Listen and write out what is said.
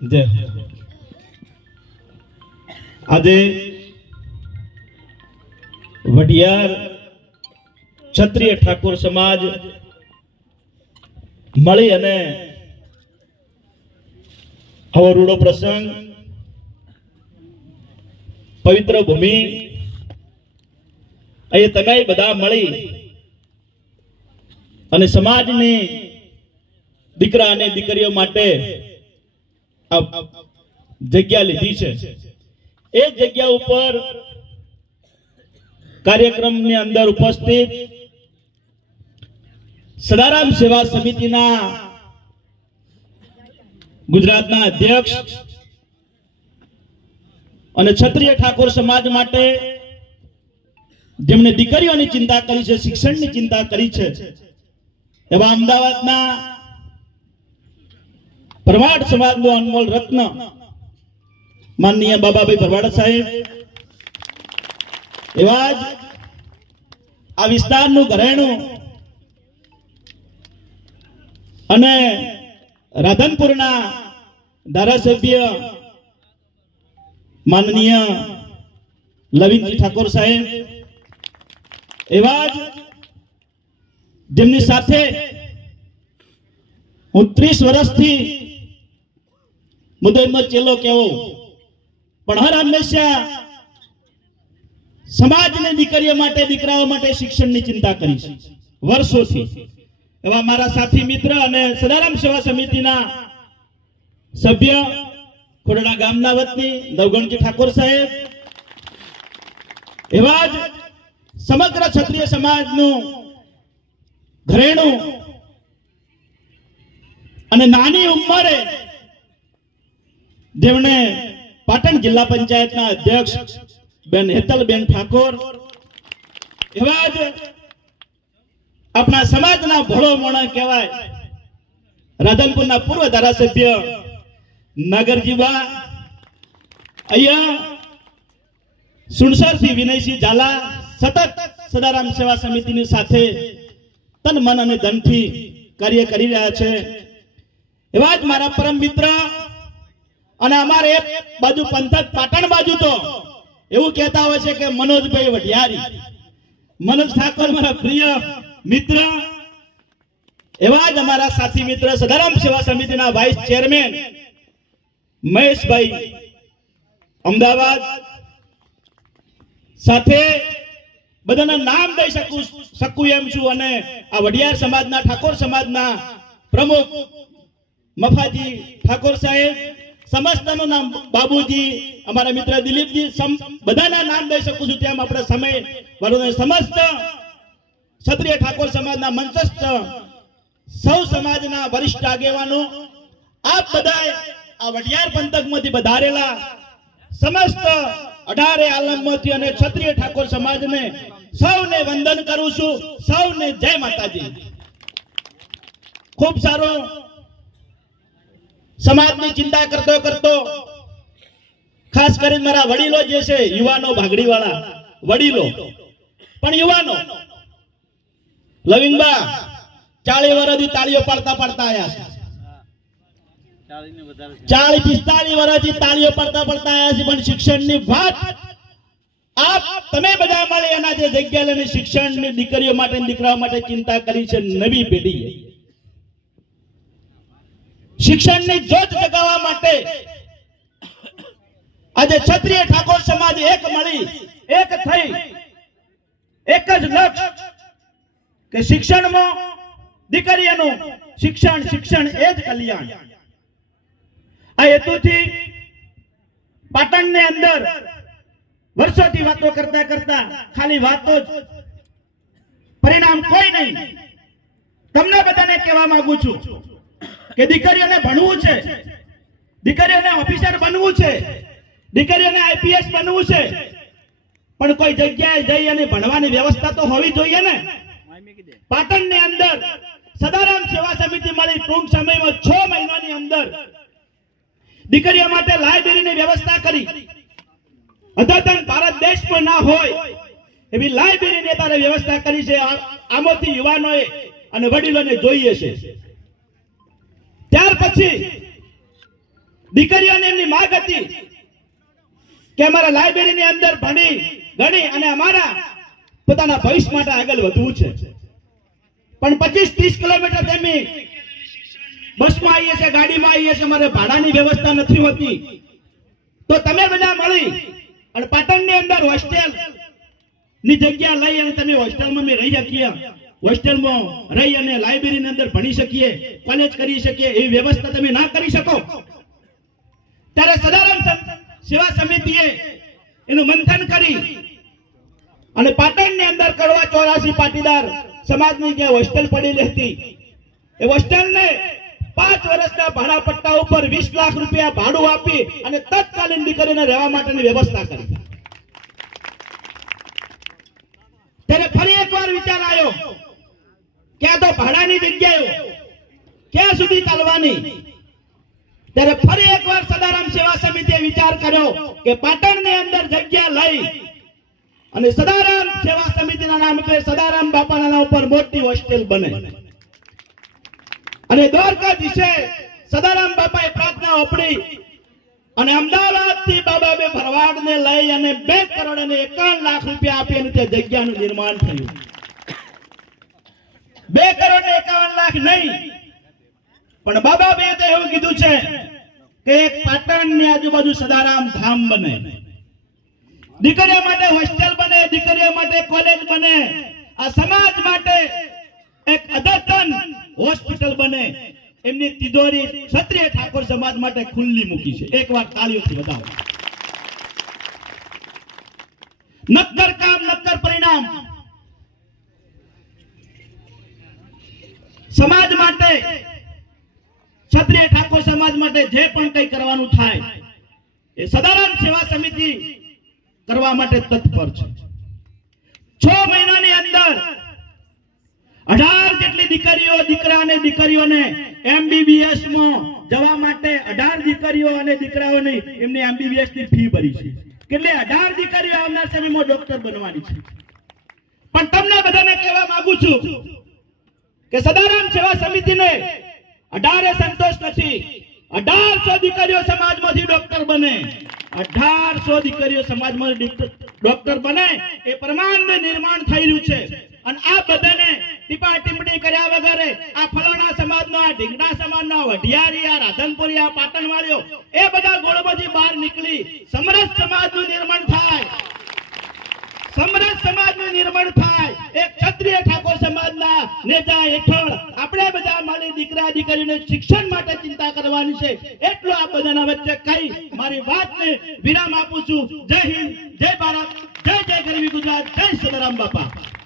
જય આજે વઢિયાર ક્ષત્રિય ઠાકોર સમાજ મળી અને આવો રૂડો પ્રસંગ પવિત્ર ભૂમિ અહીં તમે બધા મળી અને સમાજની દીકરા અને દીકરીઓ માટે જગ્યા લીધી છે। એ જગ્યા ઉપર કાર્યક્રમની અંદર ઉપસ્થિત સદારામ સેવા સમિતિના ગુજરાતના અધ્યક્ષ અને ક્ષત્રિય ઠાકોર સમાજ માટે જેમણે દીકરીઓની ચિંતા કરી છે, શિક્ષણની ચિંતા કરી છે, એવા અમદાવાદના ભરવાડ સમાજનો અનમોલ રત્ન માનનીય બાબાભાઈ ભરવાડ સાહેબ, એવા જ આ વિસ્તારનું ઘરેણું અને રાધનપુરના ધારાસભ્ય માનનીય લવિંગજી ઠાકોર સાહેબ, એવા જ જેમની સાથે હું 30 વર્ષથી મુદતનો ચેલો કહેવો, પણ હર હંમેશા સમાજની દીકરીઓ માટે, દીકરાઓ માટે શિક્ષણની ચિંતા કરી છે વર્ષોથી। એવા મારા સાથી મિત્ર અને સદારામ સેવા સમિતિના સભ્ય ખોડડા ગામના વતની દવગણજી ઠાકોર સાહેબ, એવા જ સમગ્ર ક્ષત્રિય સમાજનું ઘરેણું અને નાની ઉંમરે જેમણે પાટણ જિલ્લા પંચાયતના અધ્યક્ષ બેન હેતલબેન ઠાકોર, એવા જ આપણા સમાજના ભોળો મોણા કહેવાય રાધનપુરના પૂર્વ ધારાસભ્ય નાગરજીબા, અહીંયા સુણસરથી વિનયસિંહ ઝાલા સતત સદારામ સેવા સમિતિની સાથે તન મન અને ધનથી કાર્ય કરી રહ્યા છે। એવા જ મારા પરમ મિત્ર અને અમારે એક બાજુ પંથક પાટણ બાજુ તો એવું કહેતા હોય છે કે મનોજભાઈ વઢિયારી, મનોજ ઠાકોર મારા પ્રિય મિત્ર, એવા જ અમારા સાથી મિત્ર સદારામ સેવા સમિતિના વાઇસ ચેરમેન મહેશભાઈ અમદાવાદ, સાથે બધાના નામ દઈ શકું એમ છું, અને આ વઢિયાર સમાજના ઠાકોર સમાજના પ્રમુખ મફાજી ઠાકોર સાહેબ, સમસ્તનું નામ બાબુજી, અમારા મિત્ર દિલીપજી, બધાના નામ દઈ શકું છું, તેમ આપણે સમય વાળો સમસ્ત ક્ષત્રિય ઠાકોર સમાજના મંચસ્થ સૌ સમાજના વરિષ્ઠ આગેવાનો, આપ બધા આ વઢિયાર પંથકમાંથી વધારેલા સમસ્ત 18 આલમમાંથી અને ક્ષત્રિય ઠાકોર સમાજને સૌને વંદન કરું છું, સૌને જય માતાજી। ખૂબ સારો સમાજની ચિંતા કરતો કરતો ખાસ કરીને મારા વડીલો જે છે, યુવાનો ભાગડી વાળા વડીલો પણ યુવાનો, લવિંગબા 40 વર્ષથી તાળીઓ પાડતા પાડતા આયા છે, 40-45 વર્ષથી તાળીઓ પાડતા પાડતા આયા છે, પણ શિક્ષણની વાત આપ તમે બધા મળે એના જે જગ્યા લઈને શિક્ષણની દીકરીઓ માટે દીકરાઓ માટે ચિંતા કરી છે। નવી પેઢી શિક્ષણની જોત જગાવવા માટે આજે ક્ષત્રિય ઠાકોર સમાજ એક મળી, એક થઈ, એક જ લક્ષ્ય કે શિક્ષણમાં દીકરીઓનું શિક્ષણ, શિક્ષણ એ જ કલ્યાણ। આ હેતુથી પાટણની અંદર વર્ષોથી વાતો કરતા કરતા ખાલી વાતો જ, પરિણામ કોઈ નહીં। તમને બધાને કહેવા માંગુ છું કે દીકરીઓને ભણવું છે, દીકરીઓને ઓફિસર બનવું છે, દીકરીઓને આઈપીએસ બનવું છે, પણ કોઈ જગ્યાએ જઈ અને ભણવાની વ્યવસ્થા તો હોવી જોઈએ ને। પાટણની અંદર સદારામ સેવા સમિતિ મળી ટૂંક સમયમાં 6 મહિનાની અંદર દીકરીઓ માટે લાઇબ્રેરીની વ્યવસ્થા કરી। અદ્યતન ભારત દેશમાં ના હોય એવી લાઇબ્રેરીની અત્યારે વ્યવસ્થા કરી છે। આમાંથી યુવાનોએ અને વડીલોને જોઈએ છે। ત્યાર પછી દીકરીઓની એમની માંગ હતી કે અમારા લાઇબ્રેરીની અંદર ભણી ગણી અને અમારા પોતાના ભવિષ્ય માટે આગળ વધવું છે, પણ 25-30 કિલોમીટર તેમની બસમાં આવીએ છે, ગાડીમાં આવીએ છે, અમારે ભાડાની વ્યવસ્થા નથી હોતી, તો તમે બધા મળી અને પાટણની અંદર હોસ્ટેલ ની જગ્યા લઈ અને તમે હોસ્ટેલમાં અમે રહી શકીએ, હોસ્ટેલમાં રહી અને લાઇબ્રેરીની અંદર ભણી શકીએ, કોલેજ કરી શકીએ, એવી વ્યવસ્થા તમે ના કરી શકો, ત્યારે સદારામ સેવા સમિતિએ એનું મંથન કરી અને પાટણની અંદર કડવા 84 પાટીદાર સમાજની જે હોસ્ટેલ પડેલી હતી એ હોસ્ટેલને 5 વર્ષના ભાડા પટ્ટા ઉપર 20 લાખ રૂપિયા ભાડું આપી અને તત્કાલીન દીકરીને રહેવા માટેની વ્યવસ્થા કરી. ત્યારે ફરી એકવાર વિચાર આવ્યો કે આ તો ભાડાની જગ્યાઓ ક્યાં સુધી ચાલવાની. ત્યારે ફરી એકવાર સદારામ સેવા સમિતિએ વિચાર કર્યો કે પાટણની અંદર જગ્યા લઈ અને સદારામ સેવા સમિતિના નામ પર સદારામ બાપાના નામ પર મોટી હોસ્ટેલ બને અને દ્વારકાધીશે સદારામ બાપાએ પ્રાર્થના આપી અને અમદાવાદથી બાબાબે ભરવાડને લઈ અને 2 કરોડ અને 51 લાખ રૂપિયા આપી અને તે જગ્યાનું નિર્માણ થયું. 2 કરોડ ને 51 લાખ નહીં, પણ બાબાબે તો એવું કીધું છે કે એક પાટણની આજુબાજુ સદારામ ધામ બને, દીકરીઓ માટે હોસ્ટેલ બને, દીકરીઓ માટે કોલેજ બને, આ સમાજ માટે એક અદ્યતન હોસ્પિટલ બને. એમની તિજોરી ક્ષત્રિય ઠાકોર સમાજ માટે ખુલ્લી મૂકી છે. એકવાર તાળીઓથી વધાવો. નક્કર કામ નક્કર પરિણામ. સમાજ માટે, ક્ષત્રિય ઠાકોર સમાજ માટે જે પણ કંઈ કરવાનું થાય એ સદારામ સેવા સમિતિ કરવા માટે તત્પર છે. 6 મહિનાની અંદર 18 જેટલી દીકરીઓ, દીકરા અને દીકરીઓને MBBS માં જવા માટે 18 દીકરીઓ અને દીકરાઓની એમને MBBS ની ફી ભરી છે. કેટલી 18 દીકરીઓ આવનાર સમયમાં ડોક્ટર બનવાની છે. પણ તમને બધાને કહેવા માંગુ છું કે સદારામ સેવા સમિતિને 18 સંતોષ નથી. 1800 દીકરીઓ સમાજમાંથી ડોક્ટર બને, 1800 દીકરીઓ સમાજમાંથી ડોક્ટર બને એ પ્રમાણનું નિર્માણ થઈ રહ્યું છે. અને આ બધાને ટીપા ટીપણી કર્યા વગર આ ફલાણા સમાજનો, આ ઢીંગડા સમાજનો, વઢિયારી, આ રાધનપુરી, આ પાટણવાળીઓ એ બધા ગોળમાંથી બહાર નીકળી સમરસ સમાજનું નિર્માણ થાય, સમરસ સમાજનું નિર્માણ થાય. એક ક્ષત્રિય ઠાકોર સમાજના નેતા હેઠળ આપણે બધા મળી દીકરા દીકરીઓને શિક્ષણ માટે ચિંતા કરવાની છે. એટલું આ બધાના વચ્ચે કહી મારી વાતને વિરામ આપું છું. જય હિન્દ, જય ભારત, જય જય ગરવી ગુજરાત, જય સદારામ બાપા.